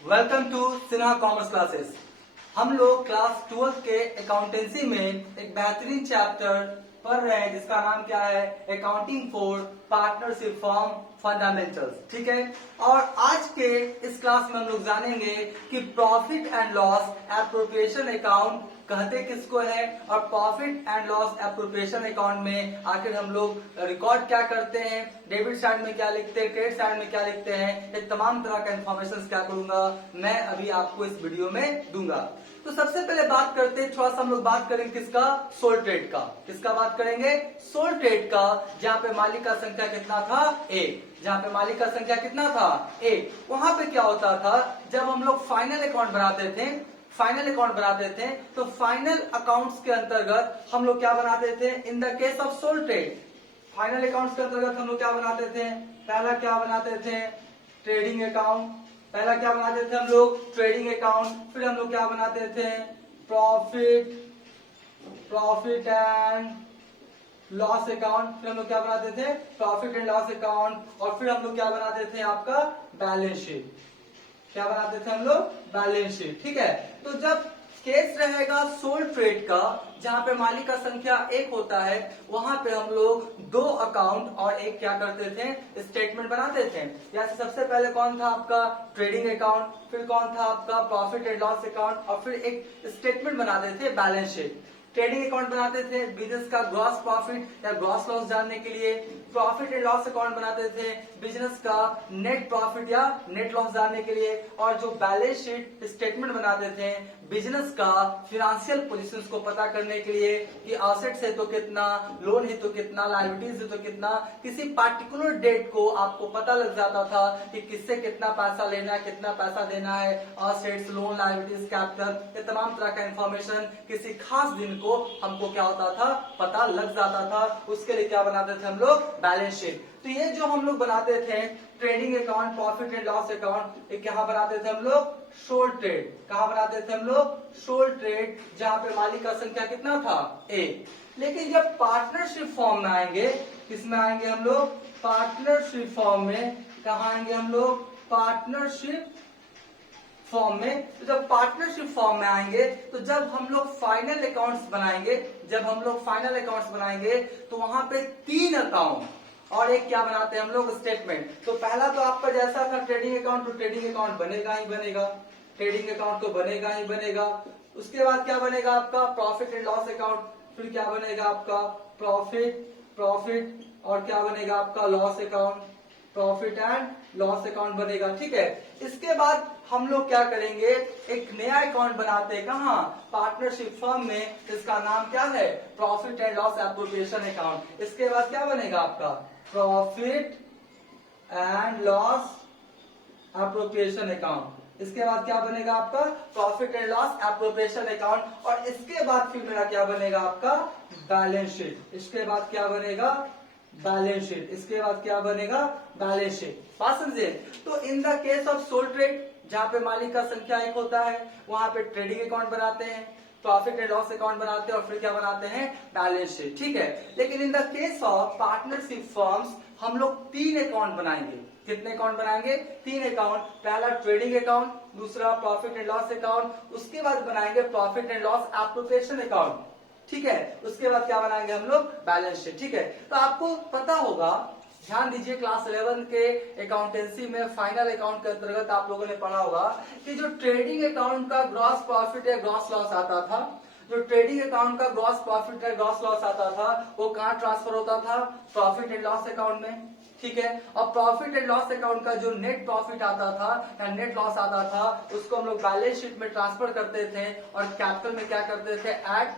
Welcome to Sinha commerce classes. हम लोग class 12 के अकाउंटेंसी में एक बेहतरीन चैप्टर पढ़ रहे हैं जिसका नाम क्या है, accounting for partnership form fundamentals. ठीक है, और आज के इस क्लास में हम लोग जानेंगे कि profit and loss appropriation account कहते किसको है और profit and loss appropriation account में आखिर हम लोग रिकॉर्ड क्या करते हैं, डेबिट साइड में क्या लिखते हैं, क्रेडिट साइड में क्या लिखते हैं, ये तमाम तरह का इन्फॉर्मेशन क्या करूंगा मैं अभी आपको इस वीडियो में दूंगा। तो सबसे पहले बात करते हैं, थोड़ा सा हम लोग बात करेंगे किसका, सोल ट्रेड का। किसका बात करेंगे, सोल ट्रेड का, जहां पे मालिक का संख्या कितना था, एक। जहां पे मालिक का संख्या कितना था, एक। वहां पे क्या होता था, जब हम लोग फाइनल अकाउंट बनाते थे, तो फाइनल अकाउंट्स के अंतर्गत हम लोग क्या बनाते थे, in the case of sole trade final accounts के अंतर्गत हम लोग क्या बनाते थे, पहला क्या बनाते थे, ट्रेडिंग अकाउंट। पहला क्या बनाते थे हम लोग, ट्रेडिंग अकाउंट। फिर हम लोग क्या बनाते थे, प्रॉफिट एंड लॉस अकाउंट। फिर हम लोग क्या बनाते थे, प्रॉफिट एंड लॉस अकाउंट। और फिर हम लोग क्या बनाते थे, आपका बैलेंस शीट। क्या बनाते थे हम लोग, बैलेंस शीट। ठीक है, तो जब केस रहेगा सोल ट्रेड का, जहां पे मालिक का संख्या एक होता है, वहां पे हम लोग दो अकाउंट और एक क्या करते थे, स्टेटमेंट बनाते थे। जैसे सबसे पहले कौन था आपका, ट्रेडिंग अकाउंट। फिर कौन था आपका, प्रॉफिट एंड लॉस अकाउंट। और फिर एक स्टेटमेंट बनाते थे, बैलेंस शीट। ट्रेडिंग अकाउंट बनाते थे बिजनेस का ग्रॉस प्रॉफिट या ग्रॉस लॉस जानने के लिए। प्रॉफिट एंड लॉस अकाउंट बनाते थे बिजनेस का नेट प्रॉफिट या नेट लॉस जानने के लिए। और जो बैलेंस शीट स्टेटमेंट बनाते थे बिजनेस का फिनेंशियल पोजीशंस को पता करने के लिए कि एसेट्स है तो कितना, लोन है तो कितना, लायबिलिटीज है तो कितना। किसी पार्टिकुलर डेट को आपको पता लग जाता था कि किससे कितना पैसा लेना है, कितना पैसा देना है, एसेट्स, लोन, लायबिलिटीज, कैपिटल, ये तमाम तरह का इंफॉर्मेशन किसी खास दिन को हमको क्या होता था, पता लग जाता था। उसके लिए क्या बनाते थे हम लोग, बैलेंस शीट। तो ये जो हम लोग बनाते थे trading account, profit and loss account, ये क्या बनाते थे हम लोग, सोल ट्रेड। कहां बनाते थे हम लोग, सोल ट्रेड, जहां पे मालिक का संख्या कितना था, एक। लेकिन जब पार्टनरशिप फॉर्म में आएंगे, किसमें आएंगे हम लोग, पार्टनरशिप फॉर्म में। कहा आएंगे हम लोग, पार्टनरशिप फॉर्म में। तो जब पार्टनरशिप फॉर्म में आएंगे, तो जब हम लोग फाइनल अकाउंट्स बनाएंगे, तो वहां पे तीन अकाउंट और एक क्या बनाते हैं हम लोग, स्टेटमेंट। तो पहला तो आपका जैसा था ट्रेडिंग अकाउंट, तो ट्रेडिंग अकाउंट बनेगा ही बनेगा, ट्रेडिंग अकाउंट तो बनेगा ही बनेगा। उसके बाद क्या बनेगा आपका, प्रॉफिट एंड लॉस अकाउंट। फिर क्या बनेगा आपका, प्रॉफिट और क्या बनेगा आपका, loss account, profit and loss account बनेगा। ठीक है, इसके बाद हम लोग क्या करेंगे, एक नया अकाउंट बनाते हैं, कहाँ, पार्टनरशिप फर्म में। इसका नाम क्या है, profit and loss appropriation account. इसके बाद क्या बनेगा आपका, profit and loss appropriation account. इसके बाद क्या बनेगा आपका, profit and loss appropriation account. और इसके बाद फिर मेरा क्या बनेगा आपका, बैलेंस शीट। इसके बाद क्या बनेगा, बैलेंस शीट। इसके बाद क्या बनेगा, बैलेंस शीट। बात समझे। तो in the case of sole trade, जहां पे मालिक का संख्या एक होता है, वहां पे ट्रेडिंग अकाउंट बनाते हैं, प्रॉफिट एंड लॉस अकाउंट बनाते हैं और फिर क्या बनाते हैं, बैलेंस शीट। ठीक है, लेकिन इन the case of partnership firms हम लोग तीन अकाउंट बनाएंगे। कितने अकाउंट बनाएंगे, तीन अकाउंट। पहला ट्रेडिंग अकाउंट, दूसरा प्रॉफिट एंड लॉस अकाउंट, उसके बाद बनाएंगे profit and loss appropriation account. ठीक है, उसके बाद क्या बनाएंगे हम लोग, बैलेंस शीट। ठीक है, तो आपको पता होगा, ध्यान दीजिए, क्लास 11 के अकाउंटेंसी में फाइनल अकाउंट के अंतर्गत आप लोगों ने पढ़ा होगा कि जो ट्रेडिंग अकाउंट का ग्रॉस प्रॉफिट या ग्रॉस लॉस आता था, जो ट्रेडिंग अकाउंट का ग्रॉस प्रॉफिट या ग्रॉस लॉस आता था, वो कहां ट्रांसफर होता था, प्रॉफिट एंड लॉस अकाउंट में। ठीक है, और प्रॉफिट एंड लॉस अकाउंट का जो नेट प्रॉफिट आता था या नेट लॉस आता था, उसको हम लोग बैलेंस शीट में ट्रांसफर करते थे और कैपिटल में क्या करते थे, ऐड।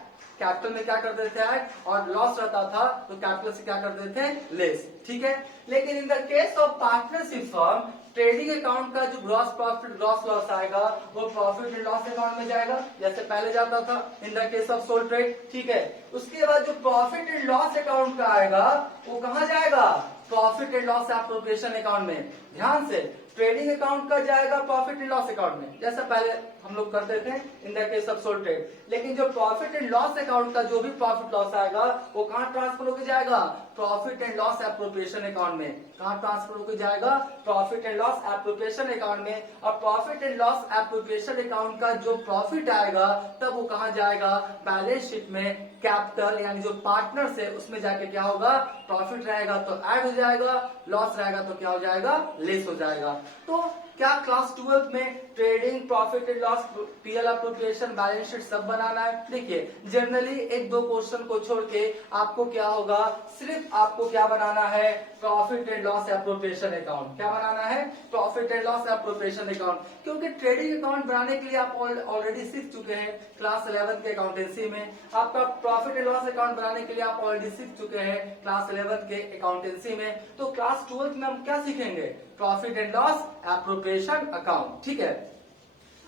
कैपिटल में क्या करते थे, ऐड। और लॉस रहता था तो कैपिटल से क्या करते थे, लेस। ठीक है, लेकिन इन the case of partnership firm, trading account का जो ग्रॉस प्रॉफिट ग्रॉस लॉस आएगा वो प्रॉफिट एंड लॉस अकाउंट में जाएगा, जैसे पहले जाता था in the case of sole trade. ठीक है, उसके बाद जो प्रॉफिट एंड लॉस अकाउंट का आएगा वो कहां जाएगा, profit and loss appropriation account में। ध्यान से, ट्रेडिंग अकाउंट का जाएगा प्रॉफिट एंड लॉस अकाउंट में, जैसा पहले हम लोग करते थे in the case of sole trade. लेकिन जो प्रॉफिट एंड लॉस अकाउंट का जो भी प्रॉफिट लॉस आएगा वो कहां ट्रांसफर होकर जाएगा, profit and loss appropriation account में। कहां ट्रांसफर होकर जाएगा, profit and loss appropriation account में। और profit and loss appropriation account का जो प्रॉफिट आएगा तब वो कहां जाएगा, बैलेंस शीट में कैपिटल यानी जो पार्टनर्स है उसमें जाके क्या होगा, प्रॉफिट रहेगा तो ऐड हो जाएगा, लॉस रहेगा तो क्या हो जाएगा, लेस हो जाएगा। तो क्या क्लास 12 में trading, profit and loss, PL appropriation, balance sheet सब बनाना है। देखिए जनरली एक दो क्वेश्चन को छोड़ के आपको क्या होगा, सिर्फ आपको क्या बनाना है, profit and loss appropriation account. क्या बनाना है, profit and loss appropriation account. क्योंकि ट्रेडिंग अकाउंट बनाने के लिए आप ऑलरेडी सीख चुके हैं क्लास 11 के अकाउंटेंसी में। आपका प्रॉफिट एंड लॉस अकाउंट बनाने के लिए आप ऑलरेडी सीख चुके हैं क्लास 11 के अकाउंटेंसी में। तो क्लास 12 में हम क्या सीखेंगे, profit and loss appropriation account. ठीक है,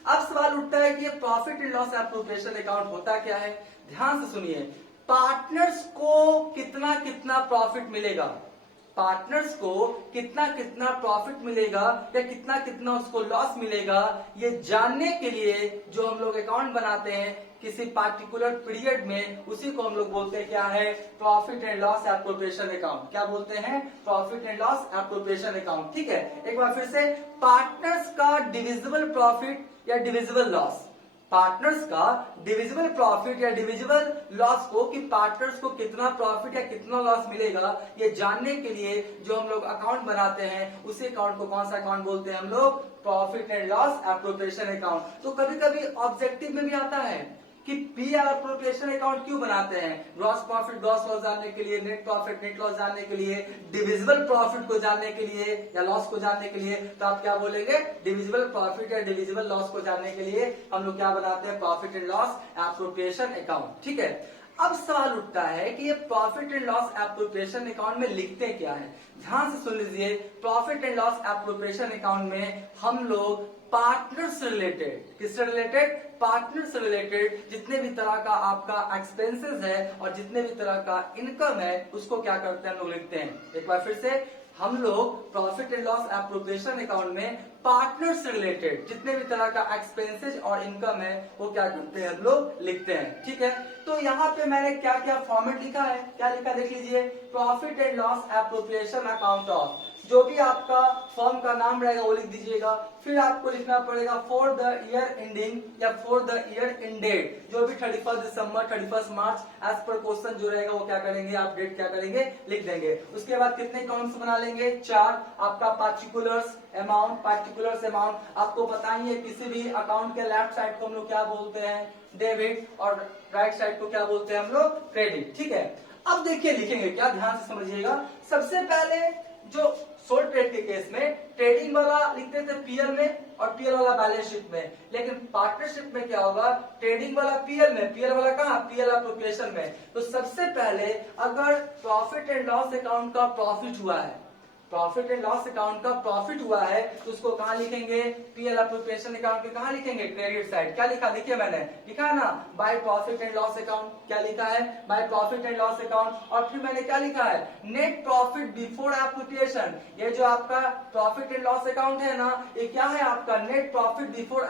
अब सवाल उठता है कि ये profit and loss appropriation account होता क्या है। ध्यान से सुनिए, पार्टनर्स को कितना कितना प्रॉफिट मिलेगा, पार्टनर्स को कितना कितना प्रॉफिट मिलेगा या कितना कितना उसको लॉस मिलेगा, ये जानने के लिए जो हम लोग अकाउंट बनाते हैं किसी पार्टिकुलर पीरियड में, उसी को हम लोग बोलते हैं क्या है, profit and loss appropriation account. क्या बोलते हैं, profit and loss appropriation account. ठीक है, एक बार फिर से, पार्टनर्स का डिविजिबल प्रॉफिट या डिविजिबल लॉस, पार्टनर्स का डिविजिबल प्रॉफिट या डिविजिबल लॉस को कि पार्टनर्स को कितना प्रॉफिट या कितना लॉस मिलेगा, ये जानने के लिए जो हम लोग अकाउंट बनाते हैं उसी अकाउंट को कौन सा अकाउंट बोलते हैं हम लोग, profit and loss appropriation account. तो कभी कभी ऑब्जेक्टिव में भी आता है कि पी एप्रोप्रिएशन अकाउंट क्यों बनाते हैं, ग्रॉस प्रॉफिट ग्रॉस लॉस जानने के लिए, नेट प्रॉफिट नेट लॉस जानने के लिए, डिविजिबल प्रॉफिट को जानने के लिए या लॉस को जानने के लिए। तो आप क्या बोलेंगे, डिविजिबल प्रॉफिट या डिविजिबल लॉस को जानने के लिए हम लोग क्या बनाते हैं, profit and loss appropriation account. ठीक है, अब सवाल उठता है कि ये profit and loss appropriation account में लिखते क्या है। ध्यान से सुन लीजिए, profit and loss appropriation account में हम लोग पार्टनर से रिलेटेड, किससे रिलेटेड, पार्टनर से रिलेटेड जितने भी तरह का आपका एक्सपेंसेस है और जितने भी तरह का इनकम है उसको क्या करते हैं हम लोग लिखते हैं। एक बार फिर से, हम लोग profit and loss appropriation account में पार्टनर से रिलेटेड जितने भी तरह का एक्सपेंसेस और इनकम है वो क्या करते हैं हम लोग लिखते हैं। ठीक है, तो यहाँ पे मैंने क्या क्या फॉर्मेट लिखा है, क्या लिखा देख लीजिए, profit and loss appropriation account of, जो भी आपका फर्म का नाम रहेगा वो लिख दीजिएगा। फिर आपको लिखना पड़ेगा फॉर द ईयर एंडिंग या for the year end date, जो भी 31 दिसंबर 31 मार्च एज पर क्वेश्चन जो रहेगा वो क्या करेंगे, आप डेट क्या करेंगे, लिख देंगे। उसके बाद कितने कॉलम्स बना लेंगे, 4। आपका पार्टिकुलर्स अमाउंट, पार्टिकुलर्स अमाउंट आपको पता ही है, किसी भी अकाउंट के लेफ्ट साइड को हम लोग क्या बोलते हैं, डेबिट, और राइट साइड को क्या बोलते हैं हम लोग, क्रेडिट। ठीक है, अब देखिए लिखेंगे क्या, ध्यान से समझिएगा। सबसे पहले जो सोल ट्रेड के केस में ट्रेडिंग वाला लिखते थे पीएल में और पीएल वाला बैलेंस शीट में, लेकिन पार्टनरशिप में क्या होगा, ट्रेडिंग वाला पीएल में, पीएल वाला कहाँ, पीएल एप्रोप्रिएशन में। तो सबसे पहले अगर प्रॉफिट एंड लॉस अकाउंट का प्रॉफिट हुआ है, प्रॉफिट एंड लॉस अकाउंट का प्रॉफिट हुआ है तो उसको कहाँ लिखेंगे, पीएल एप्रोप्रिएशन अकाउंट के कहाँ लिखेंगे, क्रेडिट साइड। क्या लिखा, देखिए मैंने लिखा है ना, by profit and loss account. क्या लिखा है, by profit and loss account. और फिर मैंने क्या लिखा है, नेट प्रॉफिट बिफोर एप्रोप्रिएशन। ये जो आपका प्रॉफिट एंड लॉस अकाउंट है ना, ये क्या है आपका, नेट प्रॉफिट बिफोर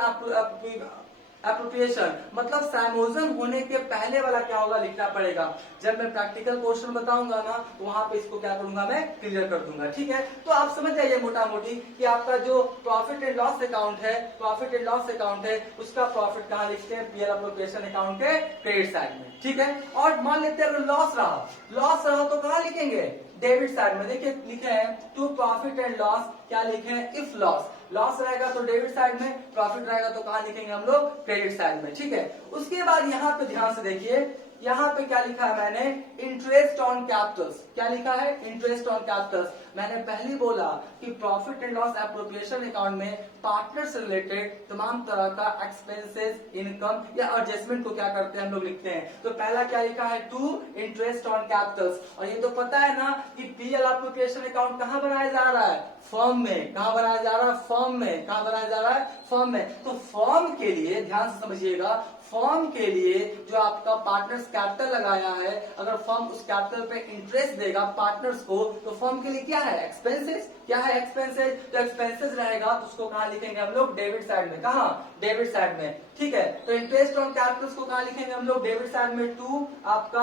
एप्रोप्रिएशन, मतलब सैमोजन होने के पहले वाला क्या होगा लिखना पड़ेगा। जब मैं प्रैक्टिकल क्वेश्चन बताऊंगा ना तो वहां पे इसको क्या करूंगा, मैं क्लियर कर दूंगा। ठीक है, तो आप समझ जाइए मोटा मोटी कि आपका जो प्रॉफिट एंड लॉस अकाउंट है, प्रॉफिट एंड लॉस अकाउंट है, उसका प्रॉफिट कहाँ लिखते हैं, पीएल एप्रोप्रिएशन अकाउंट के क्रेडिट साइड में। ठीक है, और मान लेते हैं अगर लॉस रहा, लॉस रहा तो कहाँ लिखेंगे, डेबिट साइड में। देखिए लिखे हैं टू प्रॉफिट एंड लॉस, क्या लिखे हैं, इफ लॉस, लॉस रहेगा तो डेबिट साइड में, प्रॉफिट रहेगा तो कहाँ लिखेंगे हम लोग, क्रेडिट साइड में। ठीक है, उसके बाद यहाँ पे ध्यान से देखिए, यहाँ पे क्या लिखा है मैंने, इंटरेस्ट ऑन कैपिटल्स। क्या लिखा है, इंटरेस्ट ऑन कैपिटल्स। मैंने पहले बोला कि profit and loss appropriation account में पार्टनर से रिलेटेड तमाम तरह का एक्सपेंसेस, इनकम या एडजस्टमेंट को क्या करते हैं हम लोग लिखते हैं। तो पहला क्या लिखा है, टू इंटरेस्ट ऑन कैपिटल्स। और ये तो पता है ना कि पीएल एप्रोप्रिएशन अकाउंट कहाँ बनाया जा रहा है, फर्म में। कहाँ बनाया जा रहा है, फर्म में। कहाँ बनाया जा रहा है, फर्म में। तो फर्म के लिए ध्यान से समझिएगा, फर्म के लिए जो आपका पार्टनर्स कैपिटल लगाया है, अगर फर्म उस कैपिटल पे इंटरेस्ट देगा पार्टनर्स को, तो फर्म के लिए क्या है? एक्सपेंसेस। क्या है? एक्सपेंसेस। तो एक्सपेंसेस रहेगा तो उसको कहाँ लिखेंगे हम लोग? डेबिट साइड में। कहाँ? डेबिट साइड में। ठीक है, तो इंटरेस्ट ऑन कैपिटल्स को कहाँ लिखेंगे हम लोग? डेबिट साइड में। टू आपका,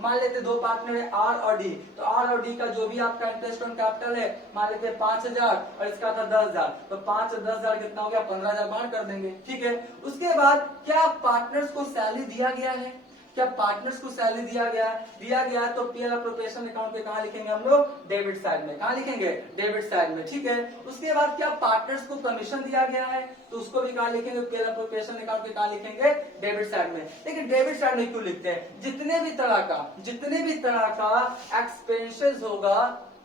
मान लेते दो पार्टनर है आर और डी, तो आर और डी का जो भी आपका इंटरेस्ट ऑन कैपिटल है, मान लेते 5,000 और इसका था 10,000, तो 5 और 10,000 कितना हो गया? 15,000 बाहर कर देंगे। ठीक है, उसके बाद क्या पार्टनर्स को सैलरी दिया गया है? क्या पार्टनर्स को सैलरी दिया गया है? दिया गया है तो पीएल अप्रोप्रिएशन अकाउंट पे कहाँ लिखेंगे हम लोग? डेबिट साइड में। कहाँ लिखेंगे? डेबिट साइड में। ठीक है, उसके बाद क्या पार्टनर्स को कमीशन दिया गया है? तो उसको भी कहाँ लिखेंगे? पीएल अप्रोप्रिएशन अकाउंट पे कहाँ लिखेंगे? डेबिट साइड में। लेकिन डेबिट साइड में क्यों लिखते हैं? जितने भी तरह का एक्सपेंसेस होगा,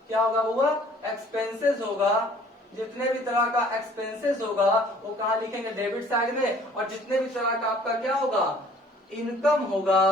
क्या होगा? हुआ एक्सपेंसेस होगा, जितने भी तरह का एक्सपेंसेस होगा वो कहाँ लिखेंगे? डेबिट साइड में। और जितने भी तरह का आपका क्या होगा? इनकम होगा,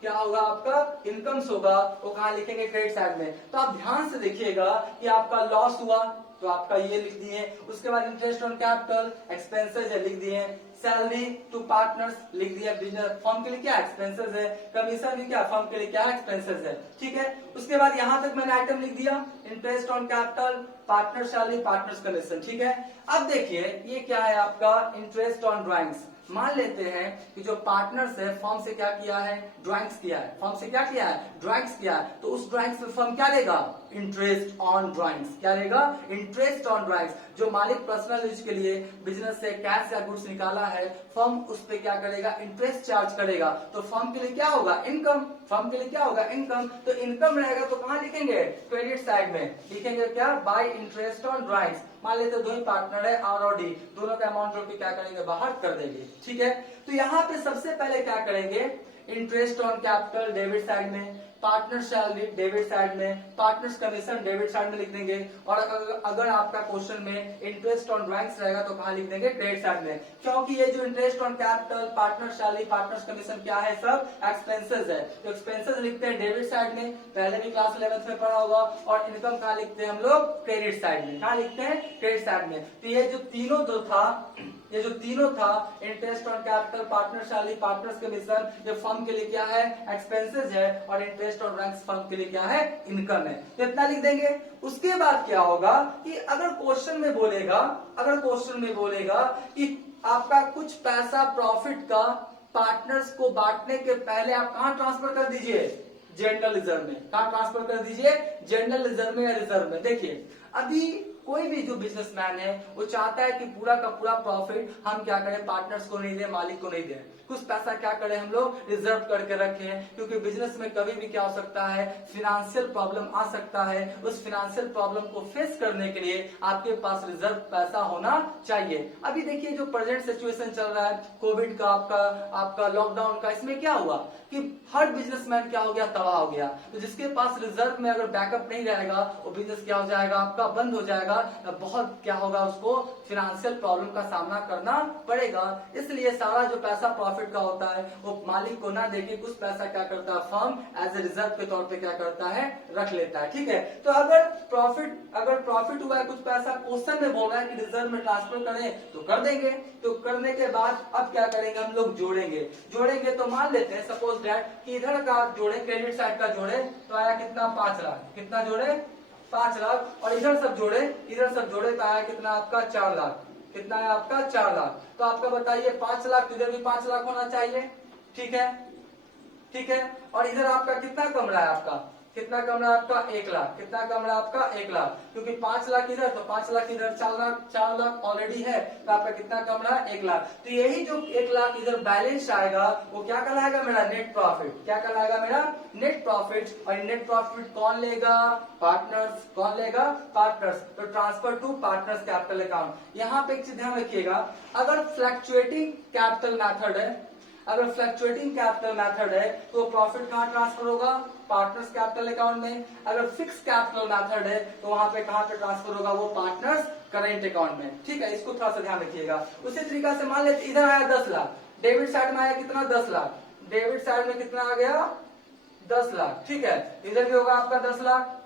क्या होगा? आपका इनकम्स होगा, वो कहाँ लिखेंगे? क्रेडिट साइड में। तो आप ध्यान से देखिएगा कि आपका लॉस हुआ तो आपका ये लिख दिए, उसके बाद इंटरेस्ट ऑन कैपिटल एक्सपेंसेस है लिख दिए, सैलरी टू पार्टनर्स लिख दिया, बिजनेस फर्म के लिए क्या एक्सपेंसेस है, कमीशन भी क्या फर्म के लिए क्या एक्सपेंसेस है। ठीक है, उसके बाद यहां तक मैंने आइटम लिख दिया, interest on capital, partner salary, partners commission. ठीक है, अब देखिए ये क्या है आपका? Interest on drawings. मान लेते हैं कि जो पार्टनर्स है फर्म से क्या किया है? ड्राइंग्स किया है। फर्म से क्या किया है? ड्राइंग्स किया है। तो उस ड्राइंग्स में फर्म क्या लेगा? Interest on drawings. क्या लेगा? Interest on drawings. जो मालिक पर्सनल यूज के लिए बिजनेस से कैश या गुड्स निकाला है, फर्म उस पर क्या करेगा? इंटरेस्ट चार्ज करेगा। तो फर्म के लिए क्या होगा? इनकम। फर्म के लिए क्या होगा? इनकम। तो इनकम रहेगा तो कहाँ लिखेंगे? क्रेडिट साइड में लिखेंगे क्या? Bye interest on drawings. मान लेते दो ही पार्टनर है आर और डी, दोनों का अमाउंट जोड़ के क्या करेंगे? बाहर कर देंगे। ठीक है, तो यहाँ पे सबसे पहले क्या करेंगे? Interest on capital debit side में, पार्टनर सैलरी डेबिट साइड में, पार्टनर्स कमीशन डेबिट साइड में लिख देंगे। और अगर आपका क्वेश्चन में इंटरेस्ट ऑन ड्राइंग्स रहेगा तो कहाँ लिख देंगे? क्रेडिट साइड में। क्योंकि ये जो interest on capital, partner salary, partners commission क्या है? सब एक्सपेंसेस है। तो एक्सपेंसेस लिखते हैं डेबिट साइड में, पहले भी क्लास 11th में पढ़ा होगा। और इनकम कहाँ लिखते हैं हम लोग? क्रेडिट साइड में। कहाँ लिखते हैं? क्रेडिट साइड में। तो ये जो तीनों था interest on capital, partner salary, partners commission, ये फर्म के लिए क्या है? एक्सपेंसेस है। और इंटरेस्ट ऑन ड्राइंग्स फर्म के लिए क्या है? इनकम है। तो इतना लिख देंगे। उसके बाद क्या होगा कि अगर क्वेश्चन में बोलेगा कि आपका कुछ पैसा प्रॉफिट का पार्टनर्स को बांटने के पहले आप कहां ट्रांसफर कर दीजिए? जनरल रिजर्व में। कहां ट्रांसफर कर दीजिए? जनरल रिजर्व में या रिजर्व में। देखिए अभी कोई भी जो बिजनेसमैन है वो चाहता है कि पूरा का पूरा प्रॉफिट हम क्या करें? पार्टनर्स को नहीं दे, मालिक को नहीं दे, कुछ पैसा क्या करें हम लोग? रिजर्व करके रखें। क्योंकि बिजनेस में कभी भी क्या हो सकता है? फाइनेंशियल प्रॉब्लम आ सकता है। उस फाइनेंशियल प्रॉब्लम को फेस करने के लिए आपके पास रिजर्व पैसा होना चाहिए। अभी देखिए जो प्रेजेंट सिचुएशन चल रहा है कोविड का, आपका लॉकडाउन का, इसमें क्या हुआ कि हर बिजनेसमैन क्या हो गया? तबाह हो गया। तो जिसके पास रिजर्व में अगर बैकअप नहीं रहेगा वो बिजनेस क्या हो जाएगा? आपका बंद हो जाएगा। बहुत क्या होगा? उसको फाइनेंशियल प्रॉब्लम का सामना करना पड़ेगा। इसलिए सारा जो पैसा प्रॉफिट का होता है वो मालिक को ना देके कुछ पैसा क्या करता है? फर्म एज ए रिजर्व के तौर पे क्या करता है? रख लेता है। ठीक है, तो अगर प्रॉफिट हुआ है कुछ पैसा, क्वेश्चन में बोल रहा है कि रिजर्व में ट्रांसफर करें तो कर देंगे। तो करने के बाद अब क्या करेंगे हम लोग? जोड़ेंगे। तो मान लेते हैं सपोज दैट कि इधर का जोड़े, क्रेडिट साइड का जोड़े तो आया कितना? 5 लाख। कितना जोड़े? 5 लाख। और इधर सब जोड़े तो आया कितना? आपका 4 लाख। कितना है आपका? 4 लाख। तो आपका बताइए 5 लाख, इधर भी 5 लाख होना चाहिए। ठीक है, और इधर आपका कितना कम रहा है? आपका कितना कम रहा है? आपका 1 लाख। कितना कम रहा है आपका? 1 लाख। क्योंकि 5 लाख इधर तो 5 लाख इधर, 4 लाख ऑलरेडी है। तो आपका कितना कम रहा है? 1 लाख। तो यही जो 1 लाख इधर बैलेंस आएगा वो क्या कहलाएगा? मेरा नेट प्रॉफिट। क्या कहलाएगा? मेरा नेट प्रॉफिट। और नेट प्रॉफिट कौन लेगा? पार्टनर्स। कौन लेगा? पार्टनर्स। तो transfer to partners capital account. यहाँ पे एक चीज ध्यान रखिएगा, अगर फ्लक्चुएटिंग कैपिटल मेथड है तो प्रॉफिट कहाँ ट्रांसफर होगा? पार्टनर्स कैपिटल अकाउंट में। अगर फिक्स कैपिटल मेथड है तो वहां पे कहाँ पे ट्रांसफर होगा? वो पार्टनर्स करेंट अकाउंट में। ठीक है, इसको थोड़ा सा ध्यान रखिएगा। उसी तरीका से मान लेते इधर आया 10 लाख, डेबिट साइड में आया कितना? 10 लाख। डेबिट साइड में कितना आ गया? 10 लाख। ठीक है, इधर भी होगा आपका 10 लाख।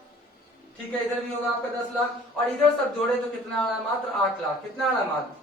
ठीक है, इधर भी होगा आपका 10 लाख। और इधर सब जोड़े तो कितना आ रहा है? मात्र 8 लाख। कितना आ रहा है? मात्र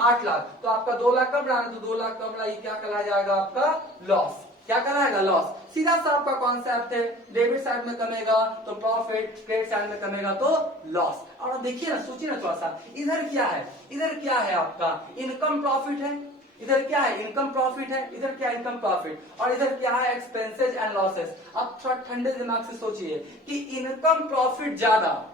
8 लाख, तो आपका 2 लाख कब बढ़ाना, तो 2 लाख कम, ये क्या कहलाया जाएगा आपका लॉस, क्या कहलाएगा लॉस। सीधा सा आपका कॉन्सेप्ट है, डेबिट साइड में कमेगा तो प्रॉफिट, क्रेडिट साइड में कमेगा तो लॉस। और देखिए ना, सोचिए ना थोड़ा सा, इधर क्या है, इधर क्या है आपका इनकम प्रॉफिट है, इधर क्या है इनकम प्रॉफिट है, इधर क्या इनकम प्रॉफिट, और इधर क्या है एक्सपेंसेस एंड लॉसेस। अब थोड़ा ठंडे दिमाग से सोचिए कि इनकम प्रॉफिट ज्यादा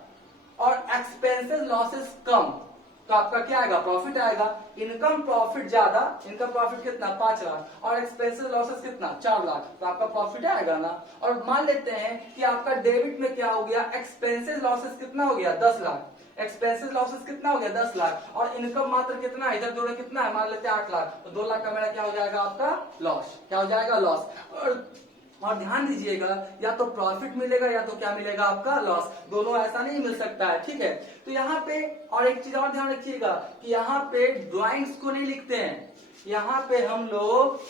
और एक्सपेंसेस लॉसेस कम, तो आपका क्या आएगा प्रॉफिट आएगा। इनकम प्रॉफिट ज्यादा, इनकम प्रॉफिट कितना 5 लाख और एक्सपेंसेस लॉसेस कितना 4 लाख, तो आपका प्रॉफिट आएगा ना। और मान लेते हैं कि आपका डेबिट में क्या हो गया, एक्सपेंसेस लॉसेस कितना हो गया 10 लाख, एक्सपेंसेस लॉसेस कितना हो गया 10 लाख, और इनकम मात्र कितना है, इधर जोड़े कितना है, मान लेते हैं 8 लाख, तो 2 लाख का मेरा क्या हो जाएगा आपका लॉस, क्या हो जाएगा लॉस। और ध्यान दीजिएगा, या तो प्रॉफिट मिलेगा या तो क्या मिलेगा आपका लॉस, दोनों ऐसा नहीं मिल सकता है, ठीक है। तो यहाँ पे और एक चीज और ध्यान रखिएगा कि यहाँ पे ड्राइंग्स को नहीं लिखते हैं, यहाँ पे हम लोग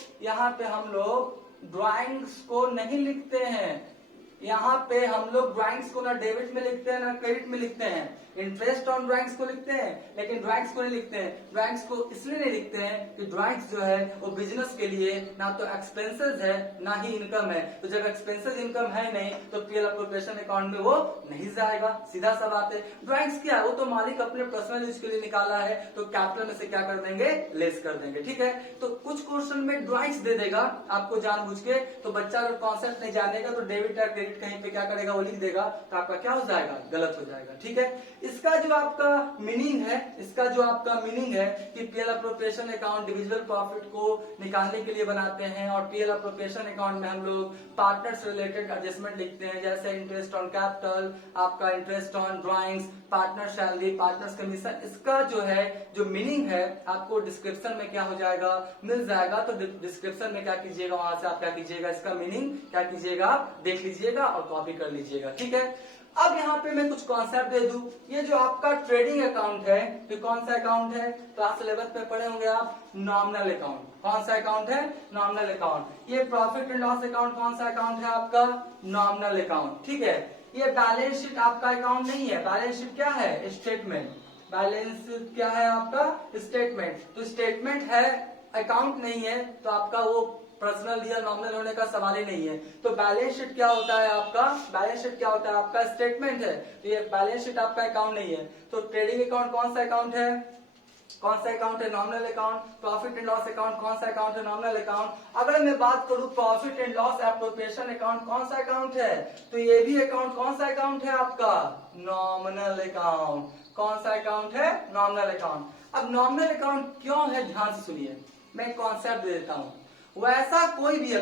ड्राइंग्स को नहीं लिखते हैं, यहाँ पे हम लोग ड्राइंग्स को ना डेबिट में लिखते हैं ना क्रेडिट में लिखते हैं। इंटरेस्ट ऑन ड्राइंग्स को लिखते हैं लेकिन ड्राइंग्स को नहीं लिखते हैं। ड्राइंग्स को इसलिए नहीं लिखते हैं कि ड्राइंग्स जो है वो बिजनेस के लिए ना तो एक्सपेंसेस है ना ही इनकम है, तो जब एक्सपेंसेस इनकम है नहीं तो पीएल अप्रोप्रिएशन अकाउंट में वो नहीं जाएगा, सीधा सा बात है। ड्राइंग्स क्या है, वो तो मालिक अपने पर्सनल यूज के लिए निकाला है, तो कैपिटल में से क्या कर देंगे लेस कर देंगे, ठीक है। तो कुछ क्वेश्चन में ड्राइंग्स दे देगा आपको जानबूझ के, तो बच्चा अगर कॉन्सेप्ट नहीं जानेगा तो डेबिट या क्रेडिट कहीं पे क्या करेगा वो लिख देगा, तो आपका क्या हो जाएगा गलत हो जाएगा, ठीक है। इसका जो आपका मीनिंग है, इसका जो आपका मीनिंग है कि PL appropriation account divisible profit को निकालने के लिए बनाते हैं, और पीएल अप्रोप्रिएशन अकाउंट में हम लोग पार्टनर्स रिलेटेड एडजस्टमेंट लिखते हैं, जैसे इंटरेस्ट ऑन कैपिटल, आपका interest on drawings, partner salary, partners commission. इसका जो है जो मीनिंग है आपको डिस्क्रिप्शन में क्या हो जाएगा मिल जाएगा, तो डिस्क्रिप्शन में क्या कीजिएगा, वहां से आप क्या कीजिएगा इसका मीनिंग क्या कीजिएगा आप देख लीजिएगा और कॉपी कर लीजिएगा, ठीक है। अब यहाँ पे मैं कुछ कॉन्सेप्ट दे दूं, ये जो आपका ट्रेडिंग अकाउंट है, ये कौन सा अकाउंट है, क्लास 11 में पढ़े होंगे आप, नॉमिनल अकाउंट। कौन सा अकाउंट है, नॉमिनल अकाउंट। ये प्रॉफिट एंड लॉस अकाउंट कौन सा अकाउंट है आपका, नॉमिनल अकाउंट, ठीक है। ये बैलेंस शीट आपका अकाउंट नहीं है, बैलेंस शीट क्या है स्टेटमेंट, बैलेंस क्या है आपका स्टेटमेंट, तो स्टेटमेंट है अकाउंट नहीं है, तो आपका वो पर्सनल या नॉमिनल होने का सवाल ही नहीं है। तो बैलेंस शीट क्या होता है आपका, बैलेंस शीट क्या होता है आपका स्टेटमेंट है, तो ये बैलेंस शीट आपका अकाउंट नहीं है। तो ट्रेडिंग अकाउंट कौन सा अकाउंट है, कौन सा अकाउंट है, nominal account. Profit and loss account कौन सा अकाउंट है, नॉमिनल अकाउंट। अगर मैं बात करूं profit and loss appropriation account कौन सा अकाउंट है, तो ये भी अकाउंट कौन सा अकाउंट है आपका, नॉमिनल अकाउंट। कौन सा अकाउंट है, नॉमिनल अकाउंट। अब नॉमिनल अकाउंट क्यों है, ध्यान से सुनिए, मैं एक कॉन्सेप्ट दे देता हूं। वैसा कोई भी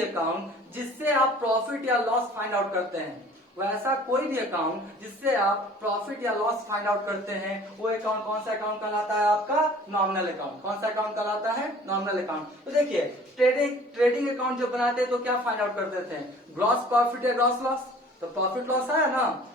अकाउंट जिससे आप प्रॉफिट या लॉस फाइंड आउट करते हैं, वैसा कोई भी अकाउंट जिससे आप प्रॉफिट या लॉस फाइंड आउट करते हैं, वो अकाउंट कौन सा अकाउंट कहलाता है आपका, नॉमिनल अकाउंट। कौन सा अकाउंट कहलाता है, नॉमिनल अकाउंट। तो देखिए ट्रेडिंग अकाउंट जब बनाते हैं तो क्या फाइंड आउट करते थे, ग्रॉस प्रॉफिट या ग्रॉस लॉस, तो प्रॉफिट लॉस आया ना।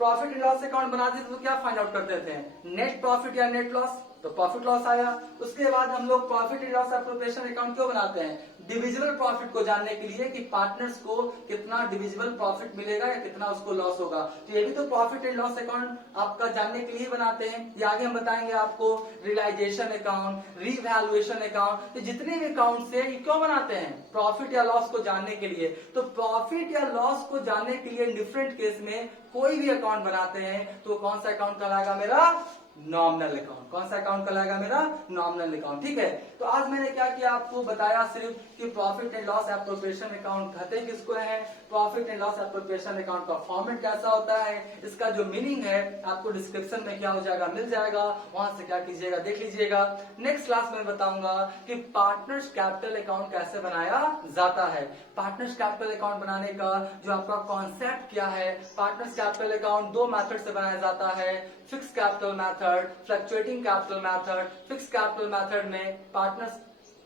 प्रॉफिट एंड लॉस अकाउंट बनाते थे तो क्या फाइंड आउट करते थे, नेट प्रॉफिट या नेट लॉस, तो प्रॉफिट लॉस आया। उसके बाद हम लोग profit and loss appropriation account क्यों बनाते हैं, डिविजिबल प्रॉफिट को जानने के लिए कि पार्टनर्स को कितना डिविजिबल प्रॉफिट मिलेगा या कितना उसको लॉस होगा। तो ये भी तो प्रॉफिट एंड लॉस अकाउंट आपका जानने के लिए बनाते हैं। ये आगे हम बताएंगे आपको, रियलाइजेशन अकाउंट, रीवैल्यूएशन अकाउंट, तो जितने भी अकाउंट है ये क्यों बनाते हैं, प्रॉफिट या लॉस को जानने के लिए। तो प्रॉफिट या लॉस को जानने के लिए डिफरेंट केस में कोई भी अकाउंट बनाते हैं तो कौन सा अकाउंट कहलाएगा मेरा, नॉमिनल अकाउंट। कौन सा अकाउंट कहलाएगा मेरा, नॉमिनल अकाउंट, ठीक है। तो आज मैंने क्या किया, आपको बताया सिर्फ कि profit and loss appropriation account कहते किसको हैं, profit and loss appropriation account का फॉर्मेट कैसा होता है, इसका जो मीनिंग है आपको डिस्क्रिप्शन में क्या हो जाएगा मिल जाएगा, वहां से क्या कीजिएगा देख लीजिएगा। नेक्स्ट क्लास में बताऊंगा कि पार्टनर्स कैपिटल अकाउंट कैसे बनाया जाता है। पार्टनर्स कैपिटल अकाउंट बनाने का जो आपका कॉन्सेप्ट क्या है, पार्टनर्स कैपिटल अकाउंट 2 मेथड से बनाया जाता है, fix capital method, fluctuating capital method. Fix capital method में पार्टनर्स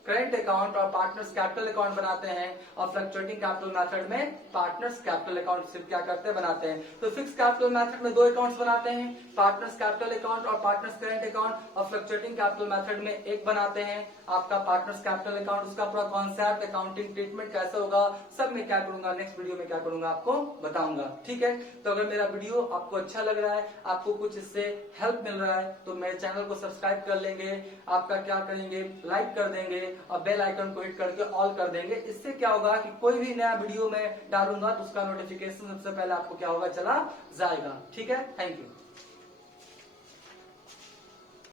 करेंट अकाउंट और पार्टनर्स कैपिटल अकाउंट बनाते हैं, और फ्लक्चुएटिंग कैपिटल मेथड में पार्टनर्स कैपिटल अकाउंट सिर्फ क्या करते हैं, बनाते हैं। तो फिक्स कैपिटल मेथड में 2 अकाउंट्स बनाते हैं, पार्टनर्स कैपिटल अकाउंट और पार्टनर्स करेंट अकाउंट, और फ्लक्चुएटिंग कैपिटल मेथड में एक बनाते हैं आपका पार्टनर्स कैपिटल अकाउंट। उसका पूरा कॉन्सेप्ट, अकाउंटिंग ट्रीटमेंट कैसे होगा, सब मैं क्या करूंगा नेक्स्ट वीडियो में क्या करूंगा आपको बताऊंगा। ठीक है, तो अगर मेरा वीडियो आपको अच्छा लग रहा है, आपको कुछ इससे हेल्प मिल रहा है, तो मेरे चैनल को सब्सक्राइब कर लेंगे, आपका क्या करेंगे, लाइक कर देंगे और बेल आइकन को हिट करके ऑल कर देंगे। इससे क्या होगा कि कोई भी नया वीडियो मैं डालूंगा तो उसका नोटिफिकेशन सबसे पहले आपको क्या होगा, चला जाएगा। ठीक है, थैंक यू।